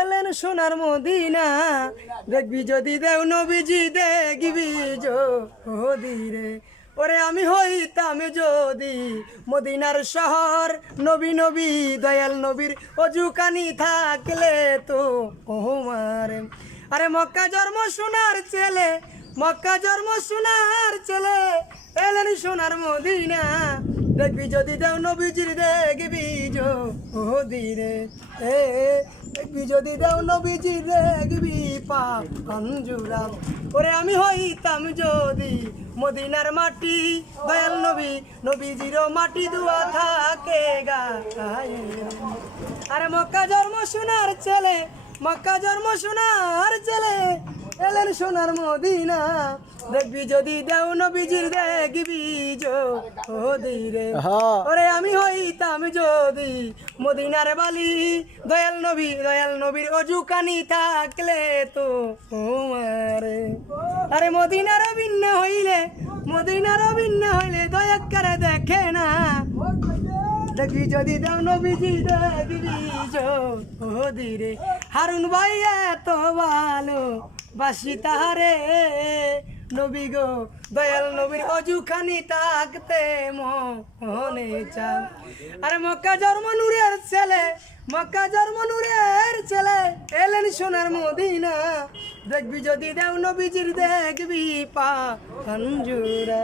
এলেন সোনার মদিনা দেখবি যদি দেও নবীজি দেখবি যদি রে ওরে আমি হইতাম যদি মদিনার শহর নবী নবী দয়াল নবীর অজুকানি থাকলে তো ওমারে আরে মক্কা জন্ম সোনার ছেলে মক্কা জন্ম সোনার ছেলে এলেন সোনার মদিনা দেখবি যদি দেও নবীজির দেখবি যদি রে এ দেখবি যদি দেও নবীজির দেখবি পাপ অঞ্জুরা ওরে আমি হইতাম যদি মদিনার মাটি দয়াল নবী নবীজির মাটি দুয়া থাকে গায়ে আরে মক্কা জন্ম সোনার ছেলে মক্কা জন্ম সোনার ছেলে এলেন সোনার মদিনা দেখবি যদি দেও নবীজির দেখবি যদি রে ওরে আমি হইতাম যদি মদিনার বালি দয়াল নবীর অজুকানি থাকলে তো আমারে আরে মদিনার ভিন্ন হইলে দয়া করে দেখে না দেখবি যদি দেও নবীজি দেখবি যদি রে হারুন ভাই এত ভালো বাসি তাহারে নবী গো দয়াল নবীর অজুখানি থাকতে মনে চান আরে মক্কা জন্ম নূরের ছেলে এলেন সোনার মদিনা দেখবি যদি দেও নবীজির দেখবি পা অঞ্জুরা